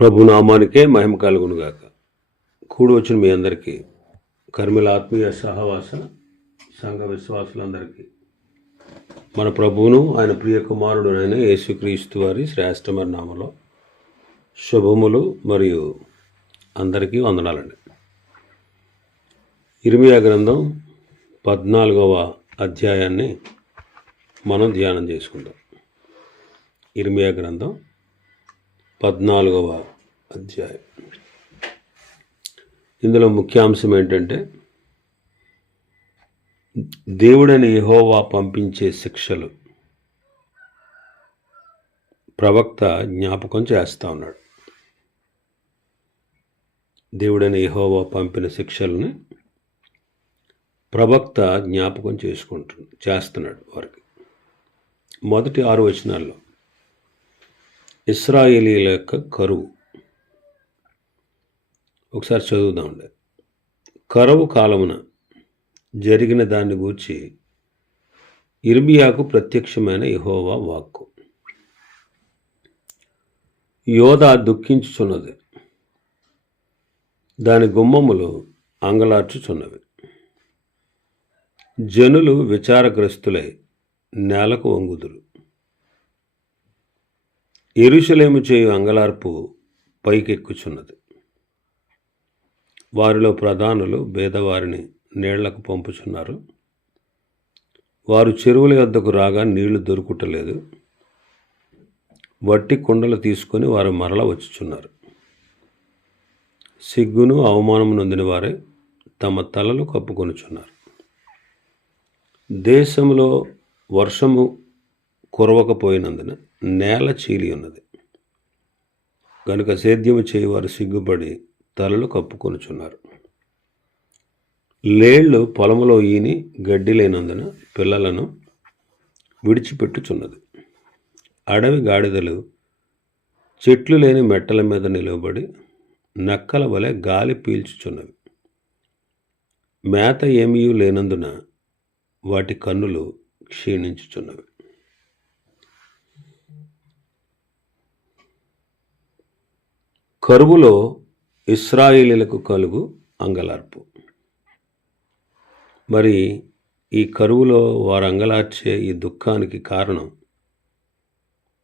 ప్రభు నామానికే మహిమ కలుగునుగాక. కూడి వచ్చిన మీ అందరికీ కర్మిల ఆత్మీయ సహవాస సంఘ విశ్వాసులందరికీ మన ప్రభువును ఆయన ప్రియ కుమారుడు అయిన యేసుక్రీస్తు వారి శ్రేష్టమైన నామలో శుభములు మరియు అందరికీ వందనాలండి. ఇరిమియా గ్రంథం పద్నాలుగవ అధ్యాయాన్ని మనం ధ్యానం చేసుకుందాం. ఇర్మియా గ్రంథం పద్నాలుగవ అధ్యాయం. ఇందులో ముఖ్యాంశం ఏంటంటే దేవుడని యహోవా పంపించే శిక్షలు ప్రవక్త జ్ఞాపకం చేస్తా ఉన్నాడు. దేవుడని యహోవా పంపిన శిక్షల్ని ప్రవక్త జ్ఞాపకం చేసుకుంటు చేస్తున్నాడు వారికి. మొదటి ఆరు వచనాల్లో ఇస్రాయేలీల యొక్క కరువు. ఒకసారి చదువుదామండి కరువు కాలమున జరిగిన దాన్ని గూర్చి ఇర్మియాకు ప్రత్యక్షమైన ఇహోవా వాక్కు. యోధ దుఃఖించుచున్నది. దాని గుమ్మములు అంగలార్చుచున్నవి. జనులు విచారగ్రస్తులై నేలకు వంగుదురు. ఎరుషలేము చేయు అంగలార్పు పైకెక్కుచున్నది. వారిలో ప్రధానులు భేదవారిని నీళ్ళకు పంపుచున్నారు. వారు చెరువుల వద్దకు రాగా నీళ్ళు దొరుకుటలేదు. వట్టి కుండలు తీసుకొని వారు మరల వచ్చుచున్నారు. సిగ్గును అవమానము నొందిన వారే తమ తలలు కప్పుకొనుచున్నారు. దేశంలో వర్షము కురవకపోయినందున నేల చీలి ఉన్నది. కనుక సేద్యము చేయవారు సిగ్గుపడి తలలు కప్పుకొనుచున్నారు. లేళ్ళు పొలములో ఈని గడ్డి లేనందున పిల్లలను విడిచిపెట్టుచున్నది. అడవి గాడిదలు చెట్లు లేని మెట్టల మీద నిలవబడి నక్కల వలె గాలి పీల్చుచున్నవి. మేత ఏమీ లేనందున వాటి కన్నులు క్షీణించుచున్నవి. కరువులో ఇస్రాయిలీలకు కలుగు అంగలార్పు. మరి ఈ కరువులో వారు అంగలార్చే ఈ దుఃఖానికి కారణం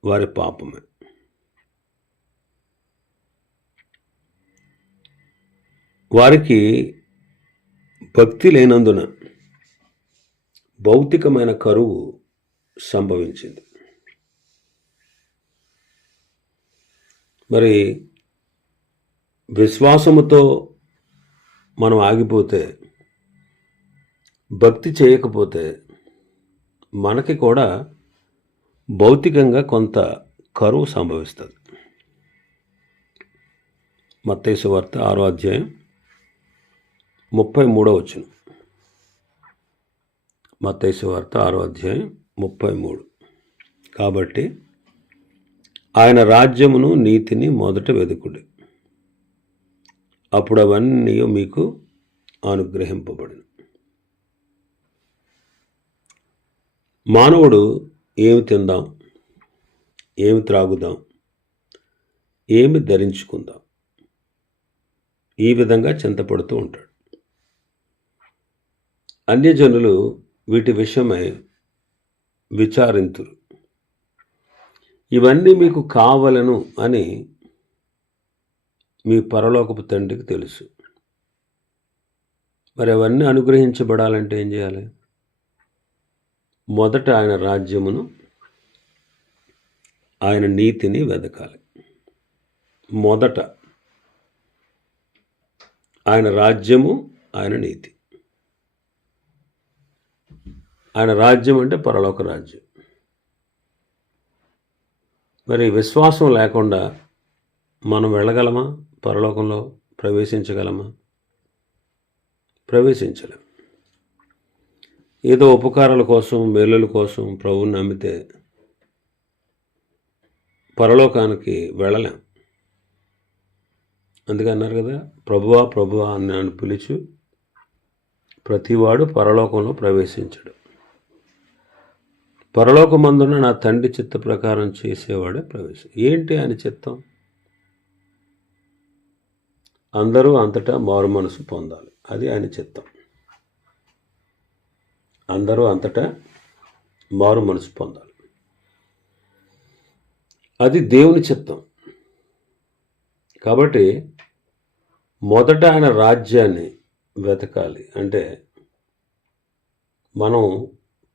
వారి పాపమే. వారికి భక్తి లేనందున భౌతికమైన కరువు సంభవించింది. మరి విశ్వాసముతో మనం ఆగిపోతే భక్తి చేయకపోతే మనకి కూడా భౌతికంగా కొంత కరువు సంభవిస్తుంది. మత్తేశ్వ వార్త ఆరో అధ్యాయం ముప్పై మూడో వచ్చిన మత్తైసు వార్త ఆరో అధ్యాయం ముప్పై మూడు. కాబట్టి ఆయన రాజ్యమును నీతిని మొదట వెదుకుడి. అప్పుడు అవన్నీ మీకు అనుగ్రహింపబడిన. మానవుడు ఏమి తిందాం? ఏమి త్రాగుదాం? ఏమి ధరించుకుందాం? ఈ విధంగా చింతపడుతూ ఉంటాడు. అన్యజనులు వీటి విషయమై విచారింతురు. ఇవన్నీ మీకు కావలను అని మీ పరలోకపు తండ్రికి తెలుసు. మరి అవన్నీ అనుగ్రహించబడాలంటే ఏం చేయాలి? మొదట ఆయన రాజ్యమును ఆయన నీతిని వెదకాలి. మొదట ఆయన రాజ్యము ఆయన నీతి. ఆయన రాజ్యం అంటే పరలోక రాజ్యం. మరి విశ్వాసం లేకుండా మనం వెళ్ళగలమా? పరలోకంలో ప్రవేశించగలమా? ప్రవేశించలేం. ఏదో ఉపకారాల కోసం మేలుల కోసం ప్రభువుని నమ్మితే పరలోకానికి వెళ్ళలేం. అందుకే అన్నారు కదా ప్రభువా ప్రభువా అని నన్ను పిలుచు. ప్రతివాడు పరలోకంలో ప్రవేశించడు. పరలోకమందున నా తండ్రి చిత్త ప్రకారం చేసేవాడే ప్రవేశం. ఏంటి ఆయన చిత్తం? అందరూ అంతటా మారు మనసు పొందాలి. అది ఆయన చిత్తం. అందరూ అంతటా మారు మనసు పొందాలి. అది దేవుని చిత్తం. కాబట్టి మొదట ఆయన రాజ్యాన్ని వెతకాలి. అంటే మనం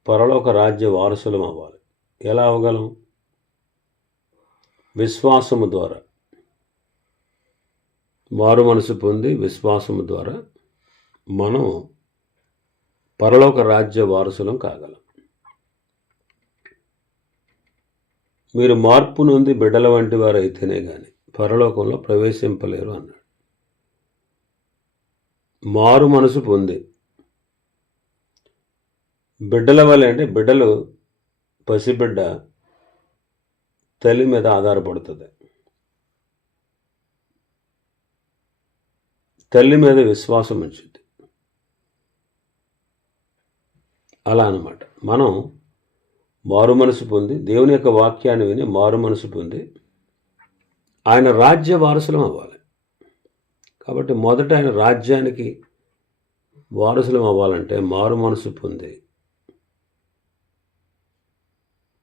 పరలోక రాజ్య వారసులం అవ్వాలి. ఎలా అవ్వగలం? విశ్వాసము ద్వారా. మారు మనసు పొంది విశ్వాసము ద్వారా మనం పరలోక రాజ్య వారసులం కాగలం. మీరు మార్పు నుండి బిడ్డల వంటి వారు అయితేనే కానీ పరలోకంలో ప్రవేశింపలేరు అన్నాడు. మారు మనసు పొంది బిడ్డల వల్ల అంటే బిడ్డలు పసిబిడ్డ తల్లి మీద ఆధారపడుతుంది. తల్లి మీద విశ్వాసం ఉంచుద్ది అలా అన్నమాట. మనం మారు మనసు పొంది దేవుని యొక్క వాక్యాన్ని విని మారు మనసు పొంది ఆయన రాజ్య వారసులం అవ్వాలి. కాబట్టి మొదట ఆయన రాజ్యానికి వారసులం అవ్వాలంటే మారు మనసు పొంది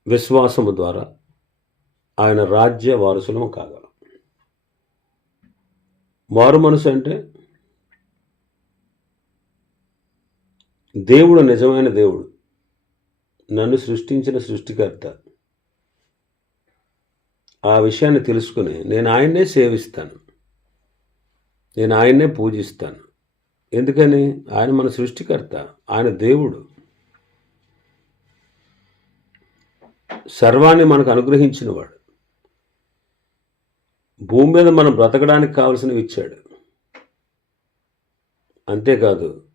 విశ్వాసము ద్వారా ఆయన రాజ్య వారసులం కాగలం. మారు మనసు అంటే దేవుడు నిజమైన దేవుడు. నన్ను సృష్టించిన సృష్టికర్త. ఆ విషయాన్ని తెలుసుకుని నేను ఆయన్నే సేవిస్తాను. నేను ఆయన్నే పూజిస్తాను. ఎందుకని? ఆయన మన సృష్టికర్త. ఆయన దేవుడు. సర్వాన్ని మనకు అనుగ్రహించినవాడు. భూమి మీద మనం బ్రతకడానికి కావలసినవి ఇచ్చాడు. అంతేకాదు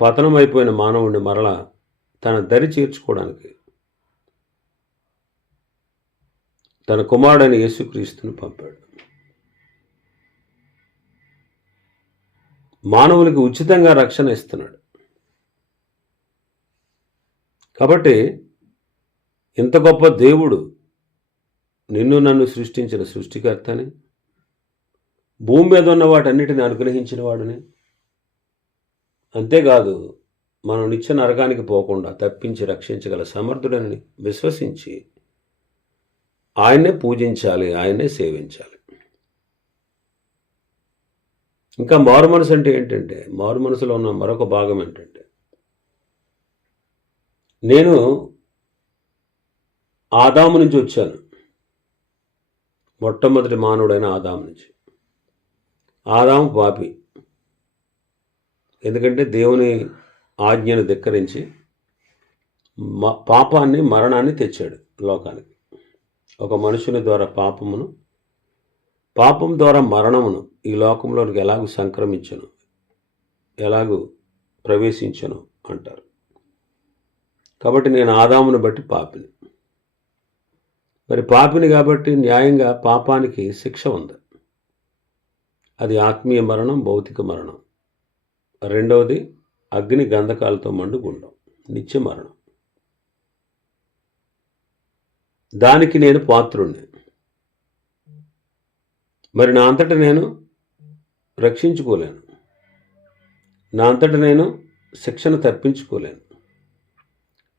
పతనం అయిపోయిన మానవుడిని మరల తన దరి చేర్చుకోవడానికి తన కుమారుడైన యేసుక్రీస్తుని పంపాడు. మానవులకి ఉచితంగా రక్షణ ఇస్తున్నాడు. కాబట్టి ఇంత గొప్ప దేవుడు నిన్ను నన్ను సృష్టించిన సృష్టికర్తని భూమి మీద ఉన్న వాటన్నిటిని అనుగ్రహించిన వాడిని అంతేకాదు మనం నిత్య నరకానికి పోకుండా తప్పించి రక్షించగల సమర్థుడని విశ్వసించి ఆయన్నే పూజించాలి ఆయన్నే సేవించాలి. ఇంకా మారు మనసు అంటే ఏంటంటే మారు మనసులో ఉన్న మరొక భాగం ఏంటంటే నేను ఆదాము నుంచి వచ్చాను. మొట్టమొదటి మానవుడైన ఆదాము నుంచి. ఆదాము పాపి. ఎందుకంటే దేవుని ఆజ్ఞను ధిక్కరించి మ- పాపాన్ని మరణాన్ని తెచ్చాడు లోకానికి. ఒక మనుషుని ద్వారా పాపమును పాపం ద్వారా మరణమును ఈ లోకంలోనికి ఎలాగూ సంక్రమించను ఎలాగూ ప్రవేశించను అంటారు. కాబట్టి నేను ఆదామును బట్టి పాపిని. మరి పాపిని కాబట్టి న్యాయంగా పాపానికి శిక్ష ఉంది. అది ఆత్మీయ మరణం భౌతిక మరణం. రెండవది అగ్ని గంధకాలతో మండుగుండం నిత్య మరణం దానికి నేను పాత్రుణ్ణి. మరి నా అంతట నేను రక్షించుకోలేను. నా అంతట నేను శిక్షను తప్పించుకోలేను.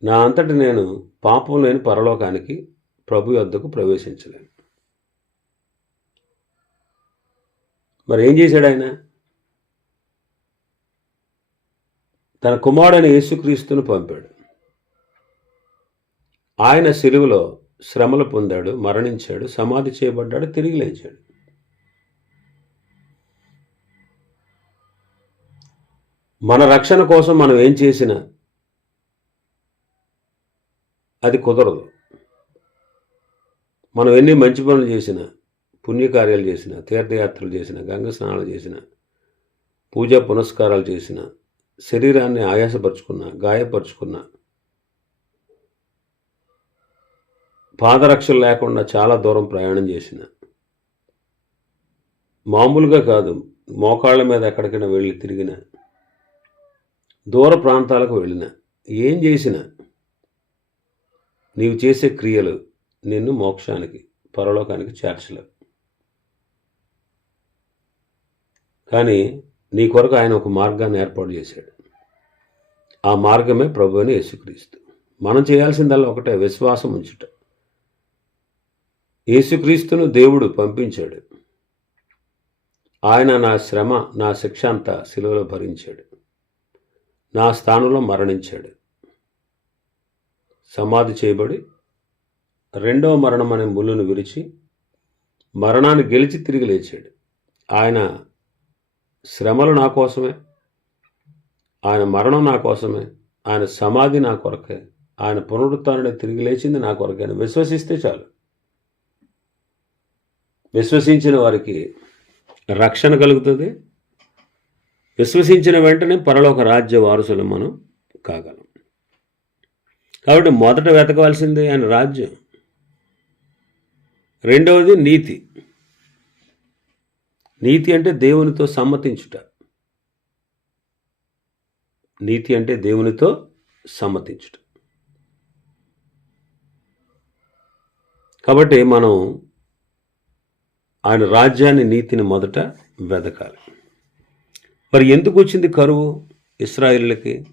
నా అంతట నేను పాపం లేని పరలోకానికి ప్రభు యొద్దకు ప్రవేశించలేను. మరి ఏం చేశాడు ఆయన? తన కుమారుడైన యేసుక్రీస్తును పంపాడు. ఆయన సిలువలో శ్రమలు పొందాడు మరణించాడు సమాధి చేయబడ్డాడు తిరిగి లేచాడు. మన రక్షణ కోసం మనం ఏం చేసినా అది కుదరదు. మనం ఎన్ని మంచి పనులు చేసినా పుణ్యకార్యాలు చేసినా తీర్థయాత్రలు చేసినా గంగ స్నానాలు చేసినా పూజా పునస్కారాలు చేసినా శరీరాన్ని ఆయాసపరుచుకున్నా గాయపరుచుకున్నా పాదరక్షలు లేకుండా చాలా దూరం ప్రయాణం చేసిన. మామూలుగా కాదు మోకాళ్ళ మీద ఎక్కడికైనా వెళ్ళి తిరిగిన. దూర ప్రాంతాలకు వెళ్ళిన. ఏం చేసినా? నీవు చేసే క్రియలు నిన్ను మోక్షానికి పరలోకానికి చేర్చలేవు. కానీ నీ కొరకు ఆయన ఒక మార్గాన్ని ఏర్పాటు చేశాడు. ఆ మార్గమే ప్రభు అని యేసుక్రీస్తు. మనం చేయాల్సిందల్లా ఒకటే విశ్వాసం ఉంచుట. యేసుక్రీస్తును దేవుడు పంపించాడు. ఆయన నా శ్రమ నా శిక్ష అంతా శిలువలో భరించాడు. నా స్థానంలో మరణించాడు. సమాధి చేయబడి రెండవ మరణం అనే ముళ్ళును విరిచి మరణాన్ని గెలిచి తిరిగి లేచాడు. ఆయన శ్రమలు నా కోసమే. ఆయన మరణం నా కోసమే. ఆయన సమాధి నా కొరకే. ఆయన పునరుత్థానుడే తిరిగి లేచింది నా కొరకే అని విశ్వసిస్తే చాలు. విశ్వసించిన వారికి రక్షణ కలుగుతుంది. విశ్వసించిన వెంటనే పరలోక రాజ్య వారసులు మనం కాగలం. కాబట్టి మొదట వెతకవలసింది ఆయన రాజ్యం. రెండవది నీతి. నీతి అంటే దేవునితో సమ్మతించుట. నీతి అంటే దేవునితో సమ్మతించుట. కాబట్టి మనం ఆయన రాజ్యాన్ని నీతిని మొదట వెదకాలి. మరి ఎందుకు వచ్చింది కరువు ఇస్రాయిల్లకి?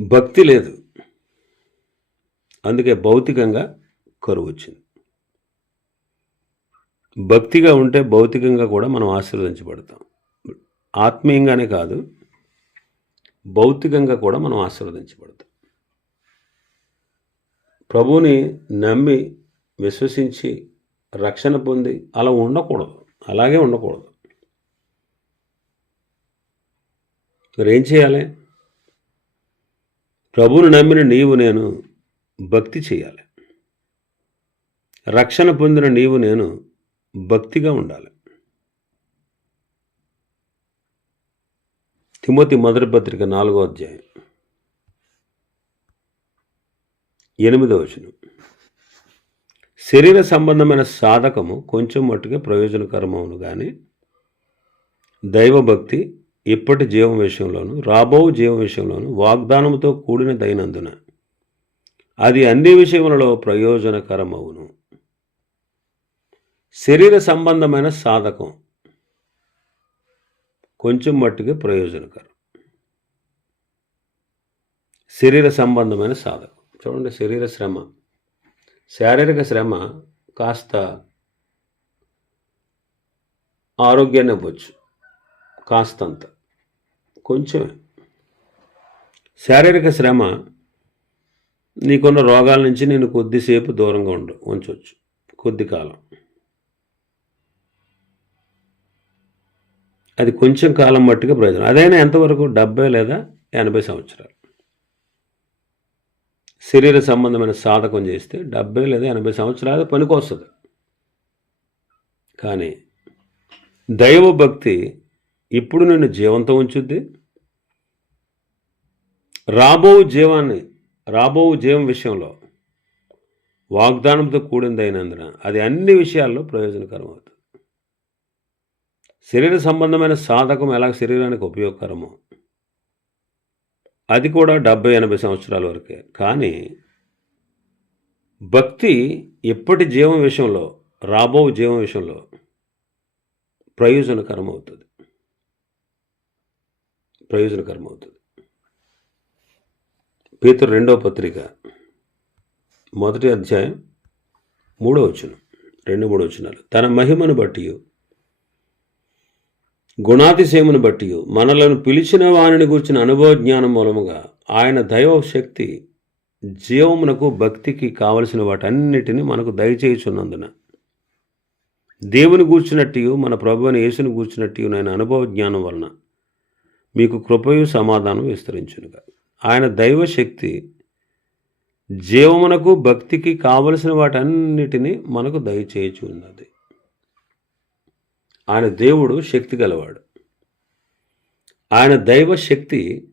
భక్తి లేదు. అందుకే భౌతికంగా కరువు వచ్చింది. భక్తిగా ఉంటే భౌతికంగా కూడా మనం ఆశీర్వదించబడతాం. ఆత్మీయంగానే కాదు భౌతికంగా కూడా మనం ఆశీర్వదించబడతాం. ప్రభువుని నమ్మి విశ్వసించి రక్షణ పొంది అలా ఉండకూడదు. అలాగే ఉండకూడదు. మరేం ఏం చేయాలి? ప్రభువుని నమ్మిన నీవు నేను భక్తి చేయాలి. రక్షణ పొందిన నీవు నేను భక్తిగా ఉండాలి. తిమోతి మొదటి పత్రిక నాలుగో అధ్యాయం. ఎనిమిదో వచనం. శరీర సంబంధమైన సాధకము కొంచెం మట్టుగా ప్రయోజనకరమవును కానీ దైవభక్తి ఇప్పటి జీవం విషయంలోను రాబో జీవం విషయంలోను వాగ్దానంతో కూడిన దైనందున అది అన్ని విషయములలో ప్రయోజనకరమవును. శరీర సంబంధమైన సాధకం. కొంచెం మట్టుకు ప్రయోజనకరం. శరీర సంబంధమైన సాధకం. చూడండి శరీర శ్రమ. శారీరక శ్రమ కాస్త ఆరోగ్యాన్ని ఇవ్వచ్చు. కాస్తంత. కొంచెం శారీరక శ్రమ నీకున్న రోగాల నుంచి నేను కొద్దిసేపు దూరంగా ఉండు ఉంచవచ్చు కొద్ది కాలం. అది కొంచెం కాలం మట్టుగా ప్రయోజనం. అదైనా ఎంతవరకు? డెబ్బై లేదా ఎనభై సంవత్సరాలు. శరీర సంబంధమైన సాధకం చేస్తే డెబ్బై లేదా ఎనభై సంవత్సరాలు పనికొస్తుంది. కానీ దైవభక్తి ఇప్పుడు నిన్ను జీవంతో ఉంచుద్ది. రాబో జీవాన్ని రాబో జీవం విషయంలో వాగ్దానంతో కూడిందైనందున అది అన్ని విషయాల్లో ప్రయోజనకరం అవుతుంది శరీర సంబంధమైన సాధకం ఎలా శరీరానికి ఉపయోగకరమో. అది కూడా డెబ్బై ఎనభై సంవత్సరాల వరకే. కానీ భక్తి ఎప్పటి జీవం విషయంలో రాబో జీవం విషయంలో ప్రయోజనకరం అవుతుంది ప్రయోజనకరం అవుతుంది పేతురు రెండవ పత్రిక మొదటి అధ్యాయం మూడో వచనం రెండు మూడో వచనాలు. తన మహిమను బట్టి గుణాతిశయమును బట్టి మనలను పిలిచిన వానిని గూర్చిన అనుభవ జ్ఞానం మూలముగా ఆయన దైవ శక్తి జీవమునకు భక్తికి కావలసిన వాటన్నిటిని మనకు దయచేయుచున్నందున. దేవుని గూర్చినట్టు మన ప్రభువుని యేసుని గూర్చినట్టు నేను అనుభవ జ్ఞానం వలన మీకు కృపయు సమాధానం విస్తరించునుగా. ఆయన దైవశక్తి జీవమునకు భక్తికి కావలసిన వాటన్నిటిని మనకు దయచేయచ్చు ఉన్నది ఆయన దేవుడు శక్తి గలవాడు. ఆయన దైవ శక్తి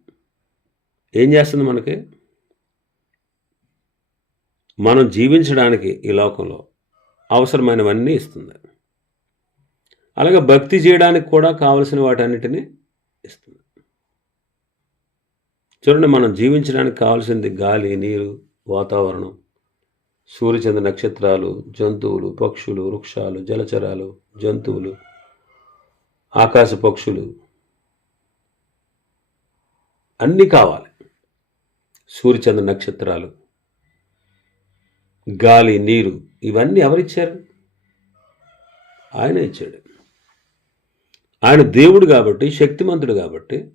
ఏం చేస్తుంది మనకి? మనం జీవించడానికి ఈ లోకంలో అవసరమైనవన్నీ ఇస్తుంది. అలాగే భక్తి చేయడానికి కూడా కావలసిన వాటన్నిటిని ఇస్తుంది. చూడండి మనం జీవించడానికి కావాల్సింది గాలి నీరు వాతావరణం సూర్యచంద్ర నక్షత్రాలు జంతువులు పక్షులు వృక్షాలు జలచరాలు జంతువులు ఆకాశ పక్షులు అన్నీ కావాలి. సూర్యచంద్ర నక్షత్రాలు గాలి నీరు ఇవన్నీ ఎవరిచ్చారు? ఆయన ఇచ్చాడు. ఆయన దేవుడు కాబట్టి శక్తిమంతుడు కాబట్టి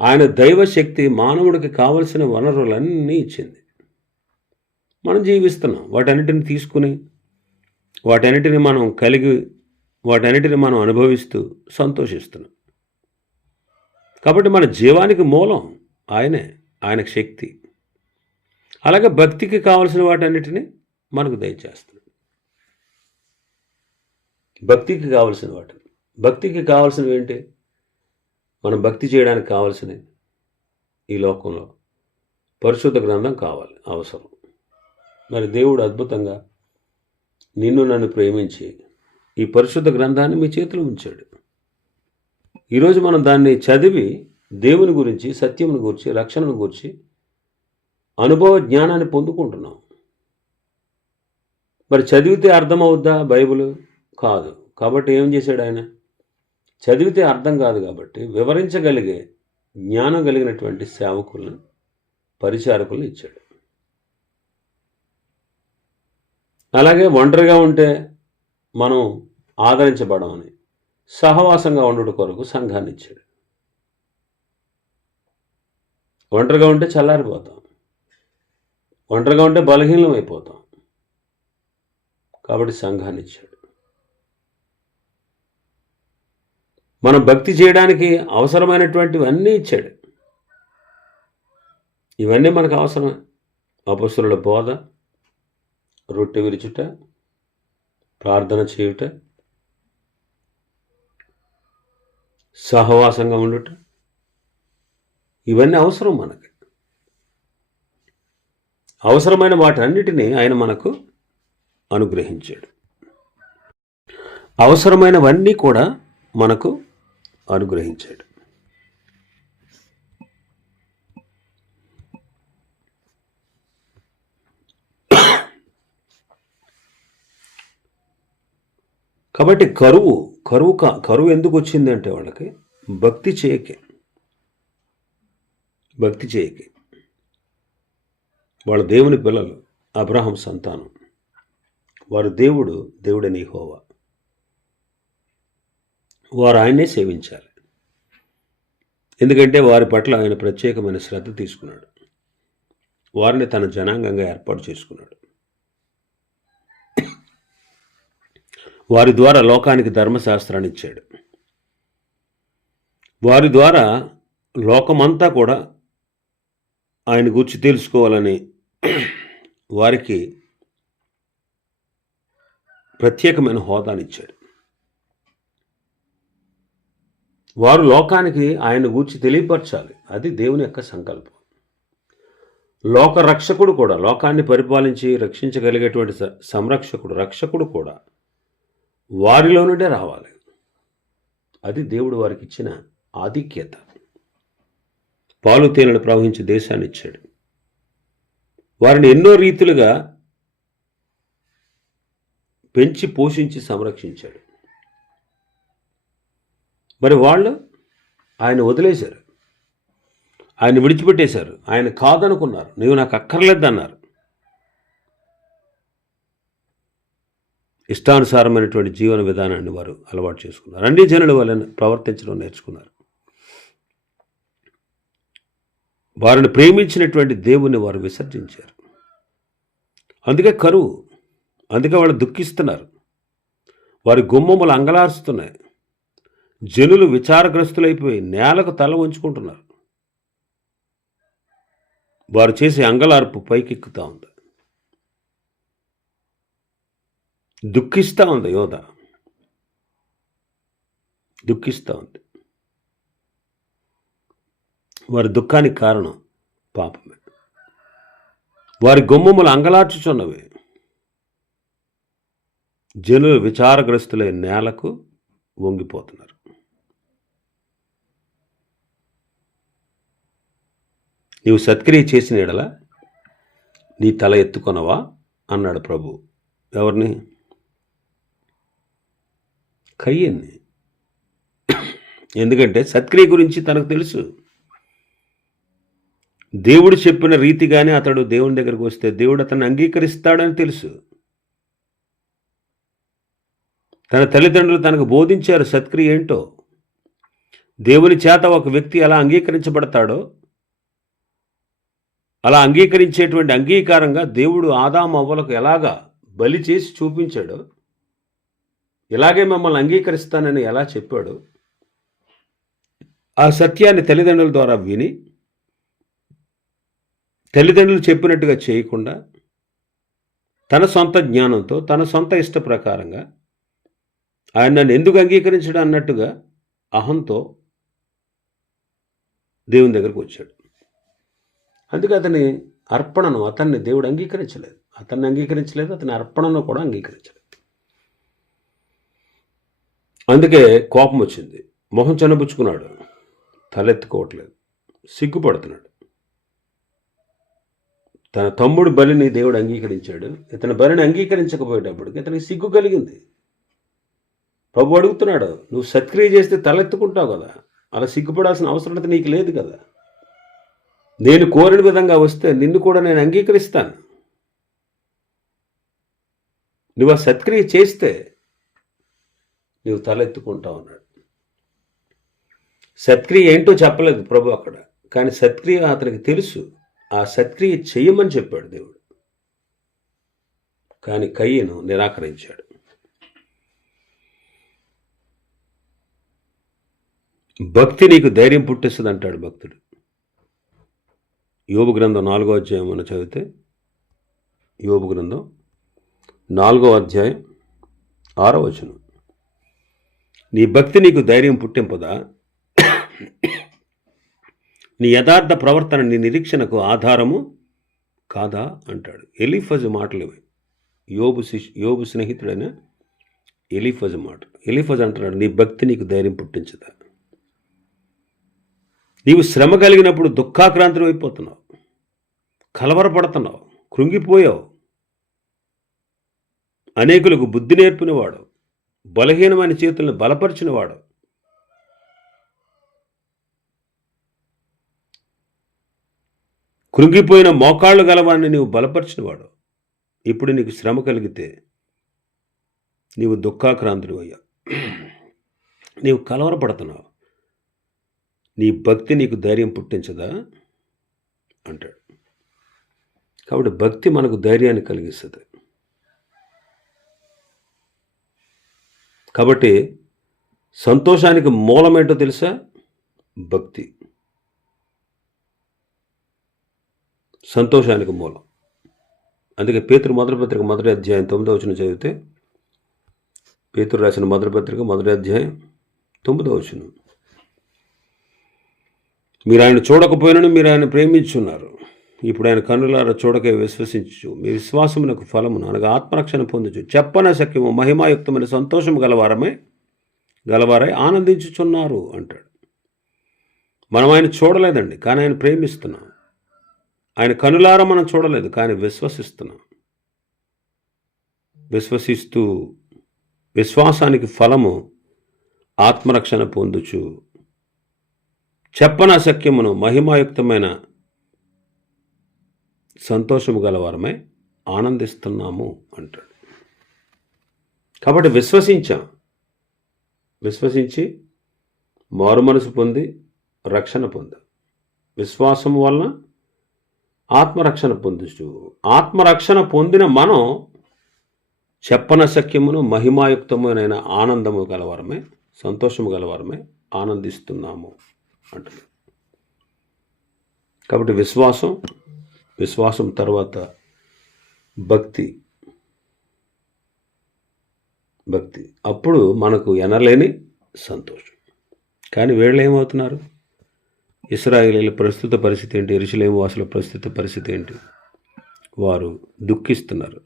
ఆయన దైవ శక్తి మానవుడికి కావలసిన వనరులన్నీ ఇచ్చింది. మనం జీవిస్తున్నాం. వాటన్నిటిని తీసుకుని వాటన్నిటిని మనం కలిగి వాటన్నిటిని మనం అనుభవిస్తూ సంతోషిస్తున్నాం. కాబట్టి మన జీవానికి మూలం ఆయనే ఆయనకు శక్తి. అలాగే భక్తికి కావలసిన వాటన్నిటిని మనకు దయచేస్తున్నాడు. భక్తికి కావలసిన వాటిని భక్తికి కావాల్సినవి ఏంటి? మనం భక్తి చేయడానికి కావాల్సినవి ఈ లోకంలో. పరిశుద్ధ గ్రంథం కావాలి అవసరం. మరి దేవుడు అద్భుతంగా నిన్ను నన్ను ప్రేమించి ఈ పరిశుద్ధ గ్రంథాన్ని మీ చేతిలో ఉంచాడు. ఈరోజు మనం దాన్ని చదివి దేవుని గురించి సత్యమును గురించి రక్షణను గురించి అనుభవ జ్ఞానాన్ని పొందుకుంటున్నాం. మరి చదివితే అర్థమవుద్దా? బైబిల్ కాదు. కాబట్టి ఏం చేశాడు ఆయన? చదివితే అర్థం కాదు కాబట్టి వివరించగలిగే జ్ఞానం కలిగినటువంటి సేవకులను పరిచారకులను ఇచ్చాడు. అలాగే ఒంటరిగా ఉంటే మనం ఆదరించబడమని సహవాసంగా ఉండడం కొరకు సంఘాన్ని ఇచ్చాడు ఒంటరిగా ఉంటే చల్లారిపోతాం. ఒంటరిగా ఉంటే బలహీనం అయిపోతాం కాబట్టి సంఘాన్ని ఇచ్చాడు మనం భక్తి చేయడానికి అవసరమైనటువంటివన్నీ ఇచ్చాడు. ఇవన్నీ మనకు అవసరమే అపస్సుల బోధ రొట్టె విరుచుట ప్రార్థన చేయుట సహవాసంగా ఉండుట ఇవన్నీ అవసరం మనకి. అవసరమైన వాటన్నిటినీ ఆయన మనకు అనుగ్రహించాడు. అవసరమైనవన్నీ కూడా మనకు అనుగ్రహించాడు. కాబట్టి కరువు కరువు కా కరువు ఎందుకు వచ్చింది అంటే వాళ్ళకి భక్తి చేయకే. భక్తి చేయకే. వాళ్ళ దేవుని పిల్లలు అబ్రహం సంతానం. వారు దేవుడు దేవుడని హోవా వారు ఆయన్నే సేవించాలి. ఎందుకంటే వారి పట్ల ఆయన ప్రత్యేకమైన శ్రద్ధ తీసుకున్నాడు. వారిని తన జనాంగంగా ఏర్పాటు చేసుకున్నాడు. వారి ద్వారా లోకానికి ధర్మశాస్త్రాన్ని ఇచ్చాడు. వారి ద్వారా లోకమంతా కూడా ఆయన గురించి తెలుసుకోవాలని వారికి ప్రత్యేకమైన హోదానిచ్చాడు. వారు లోకానికి ఆయన గూర్చి తెలియపరచాలి. అది దేవుని యొక్క సంకల్పం. లోక రక్షకుడు కూడా లోకాన్ని పరిపాలించి రక్షించగలిగేటువంటి సంరక్షకుడు రక్షకుడు కూడా వారిలో నుండే రావాలి. అది దేవుడు వారికి ఇచ్చిన ఆధిక్యత. పాలు తేనెలు ప్రవహించి దేశాన్ని ఇచ్చాడు. వారిని ఎన్నో రీతులుగా పెంచి పోషించి సంరక్షించాడు. మరి వాళ్ళు ఆయన వదిలేశారు. ఆయన విడిచిపెట్టేశారు. ఆయన కాదనుకున్నారు. నీవు నాకు అక్కర్లేదన్నారు. ఇష్టానుసారమైనటువంటి జీవన విధానాన్ని వారు అలవాటు చేసుకున్నారు. అన్ని జనులు వాళ్ళని ప్రవర్తించడం నేర్చుకున్నారు. వారిని ప్రేమించినటువంటి దేవుని వారు విసర్జించారు. అందుకే కరువు అందుకే వాళ్ళు దుఃఖిస్తున్నారు. వారి గుమ్మములు అంగలారుస్తున్నాయి. జనులు విచారగ్రస్తులైపోయి నేలకు తల ఉంచుకుంటున్నారు వారు చేసే అంగలార్పు పైకెక్కుతా ఉంది. దుఃఖిస్తూ ఉంది యోధ. దుఃఖిస్తూ ఉంది. వారి దుఃఖానికి కారణం పాపమే. వారి గుమ్మములు అంగలార్చుచున్నవి. జనులు విచారగ్రస్తులై నేలకు వంగిపోతున్నారు. నీవు సత్క్రియ చేసిన ఎడల నీ తల ఎత్తుకొనవా? అన్నాడు ప్రభు. ఎవరిని? కయ్యింది. ఎందుకంటే సత్క్రియ గురించి తనకు తెలుసు. దేవుడు చెప్పిన రీతిగానే అతడు దేవుని దగ్గరకు వస్తే దేవుడు అతన్ని అంగీకరిస్తాడని తెలుసు. తన తల్లిదండ్రులు తనకు బోధించారు సత్క్రియ ఏంటో. దేవుని చేత ఒక వ్యక్తి ఎలా అంగీకరించబడతాడో అలా అంగీకరించేటువంటి అంగీకారంగా దేవుడు ఆదాము అవ్వలకు ఎలాగా బలి చేసి చూపించాడో ఇలాగే మిమ్మల్ని అంగీకరిస్తానని ఎలా చెప్పాడు? ఆ సత్యాన్ని తల్లిదండ్రుల ద్వారా విని తల్లిదండ్రులు చెప్పినట్టుగా చేయకుండా తన సొంత జ్ఞానంతో తన సొంత ఇష్ట ప్రకారంగా ఆయన నన్ను ఎందుకు అంగీకరించడం అన్నట్టుగా అహంతో దేవుని దగ్గరకు వచ్చాడు. అందుకే అతని అర్పణను అతన్ని దేవుడు అంగీకరించలేదు. అతన్ని అంగీకరించలేదు అతని అర్పణను కూడా అంగీకరించలేదు. అందుకే కోపం వచ్చింది. మొహం చనబుచ్చుకున్నాడు. తలెత్తుకోవట్లేదు. సిగ్గుపడుతున్నాడు. తన తమ్ముడు బలిని దేవుడు అంగీకరించాడు. ఇతని బలిని అంగీకరించకపోయేటప్పటికి ఇతనికి సిగ్గు కలిగింది. ప్రభు అడుగుతున్నాడు నువ్వు సత్క్రియ చేస్తే తలెత్తుకుంటావు కదా. అలా సిగ్గుపడాల్సిన అవసరత నీకు లేదు కదా. నేను కోరిన విధంగా వస్తే నిన్ను కూడా నేను అంగీకరిస్తాను. నువ్వు ఆ సత్క్రియ చేస్తే నువ్వు తలెత్తుకుంటావు అన్నాడు సత్క్రియ ఏంటో చెప్పలేదు ప్రభు అక్కడ. కానీ సత్క్రియ అతనికి తెలుసు. ఆ సత్క్రియ చెయ్యమని చెప్పాడు దేవుడు. కానీ కయ్యను నిరాకరించాడు. భక్తి నీకు ధైర్యం పుట్టిస్తుంది అంటాడు భక్తుడు. యోబు గ్రంథం నాలుగో అధ్యాయం మనం చదివితే యోబు గ్రంథం నాలుగో అధ్యాయం ఆరో వచనం. నీ భక్తి నీకు ధైర్యం పుట్టింపుదా? నీ యథార్థ ప్రవర్తన నీ నిరీక్షణకు ఆధారము కాదా? అంటాడు. ఎలిఫజ్ మాటలు ఇవి. యోబు శిష్ యోబు స్నేహితుడైన ఎలిఫజ్ మాట. ఎలిఫజ్ అంటున్నాడు నీ భక్తి నీకు ధైర్యం పుట్టించదా? నీవు శ్రమ కలిగినప్పుడు దుఃఖాక్రాంతం అయిపోతున్నావు. కలవరపడుతున్నావు. కృంగిపోయావు. అనేకులకు బుద్ధి నేర్పినవాడు. బలహీనమైన చేతులను బలపరిచినవాడు. కృంగిపోయిన మోకాళ్ళు గలవాడిని నీవు బలపరిచినవాడు. ఇప్పుడు నీకు శ్రమ కలిగితే నీవు దుఃఖాక్రాంతుడు అయ్యా. నీవు కలవరపడుతున్నావు. నీ భక్తి నీకు ధైర్యం పుట్టించదా? అంటాడు. కాబట్టి భక్తి మనకు ధైర్యాన్ని కలిగిస్తుంది. కాబట్టి సంతోషానికి మూలమేంటో తెలుసా? భక్తి. సంతోషానికి మూలం. అందుకే పేతురు మధురపత్రిక పత్రిక మొదటి అధ్యాయం తొమ్మిదో వచ్చిన చదివితే పేతురు రాసిన మధురపత్రిక మొదటి అధ్యాయం తొమ్మిదో వచ్చిన మీరు ఆయన చూడకపోయినను మీరు ఆయన ప్రేమించున్నారు. ఇప్పుడు ఆయన కన్నులారా చూడక విశ్వసించు మీ విశ్వాసమునకు ఫలమును అనగా ఆత్మరక్షణ పొందుచు. చెప్పన శక్యము మహిమాయుక్తమైన సంతోషము గలవారమే గలవారై ఆనందించుచున్నారు అంటాడు. మనం ఆయన చూడలేదండి కానీ ఆయన ప్రేమిస్తున్నాం. ఆయన కనులారా మనం చూడలేదు కానీ విశ్వసిస్తున్నాం. విశ్వసిస్తూ విశ్వాసానికి ఫలము ఆత్మరక్షణ పొందుచు. చెప్పన సఖ్యమును మహిమాయుక్తమైన సంతోషము గలవారమై ఆనందిస్తున్నాము అంటాడు. కాబట్టి విశ్వసించాం. విశ్వసించి మారు మనసు పొంది రక్షణ పొందాం. విశ్వాసం వలన ఆత్మరక్షణ పొందుచు. ఆత్మరక్షణ పొందిన మనం చెప్పన సఖ్యమును మహిమాయుక్తమైన ఆనందము గలవారమే సంతోషము గలవారమే ఆనందిస్తున్నాము అంటున్నాడు కాబట్టి విశ్వాసం విశ్వాసం తర్వాత భక్తి. భక్తి. అప్పుడు మనకు ఎనలేని సంతోషం. కానీ వీళ్ళు ఏమవుతున్నారు? ఇస్రాయేలీల ప్రస్తుత పరిస్థితి ఏంటి? ఎరుసలేం వాసుల ప్రస్తుత పరిస్థితి ఏంటి? వారు దుఃఖిస్తున్నారు.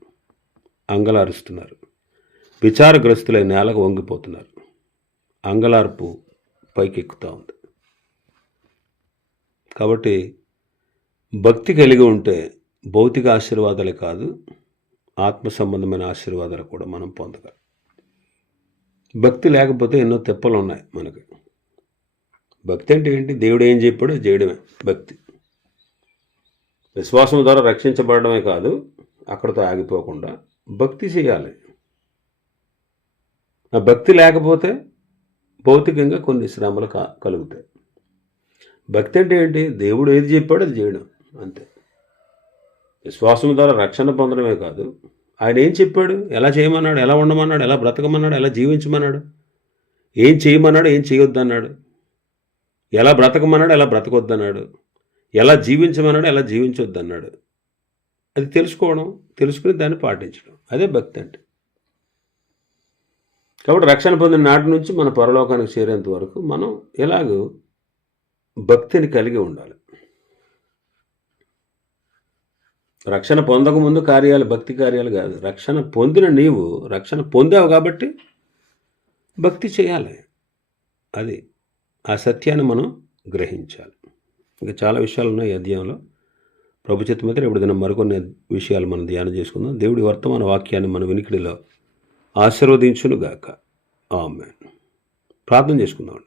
అంగలారుస్తున్నారు. విచారగ్రస్తులై నేలకు వంగిపోతున్నారు. అంగలార్పు పైకెక్కుతూ ఉంది. కాబట్టి భక్తి కలిగి ఉంటే భౌతిక ఆశీర్వాదాలే కాదు ఆత్మ సంబంధమైన ఆశీర్వాదాలు కూడా మనం పొందగలం. భక్తి లేకపోతే ఎన్నో తెప్పలు ఉన్నాయి మనకి. భక్తి అంటే ఏంటి? దేవుడు ఏం చెప్పాడో చేయడమే భక్తి. విశ్వాసం ద్వారా రక్షించబడమే కాదు అక్కడతో ఆగిపోకుండా భక్తి చేయాలి. ఆ భక్తి లేకపోతే భౌతికంగా కొన్ని శ్రమలు కలుగుతాయి. భక్తి అంటే ఏంటి? దేవుడు ఏది చెప్పాడో అది చేయడం. అంతే. విశ్వాసం ద్వారా రక్షణ పొందడమే కాదు. ఆయన ఏం చెప్పాడు? ఎలా చేయమన్నాడు? ఎలా ఉండమన్నాడు? ఎలా బ్రతకమన్నాడు? ఎలా జీవించమన్నాడు? ఏం చేయమన్నాడు? ఏం చేయొద్దన్నాడు? ఎలా బ్రతకమన్నాడు? ఎలా బ్రతకొద్దన్నాడు? ఎలా జీవించమన్నాడు? ఎలా జీవించొద్దన్నాడు? అది తెలుసుకోవడం తెలుసుకుని దాన్ని పాటించడం. అదే భక్తి అంటే. కాబట్టి రక్షణ పొందిన నాటి నుంచి మన పరలోకానికి చేరేంత వరకు మనం ఎలాగో భక్తిని కలిగి ఉండాలి. రక్షణ పొందకముందు కార్యాలు భక్తి కార్యాలు కాదు. రక్షణ పొందిన నీవు రక్షణ పొందావు కాబట్టి భక్తి చేయాలి. అది ఆ సత్యాన్ని మనం గ్రహించాలి. ఇంకా చాలా విషయాలు ఉన్నాయి ఈ అధ్యాయంలో. ప్రభు చిత్తమైతే ఇప్పుడు మరికొన్ని విషయాలు మనం ధ్యానం చేసుకుందాం. దేవుడి వర్తమాన వాక్యాన్ని మన వినికిడిలో ఆశీర్వదించునుగాక. ఆమె ప్రార్థన చేసుకుందాం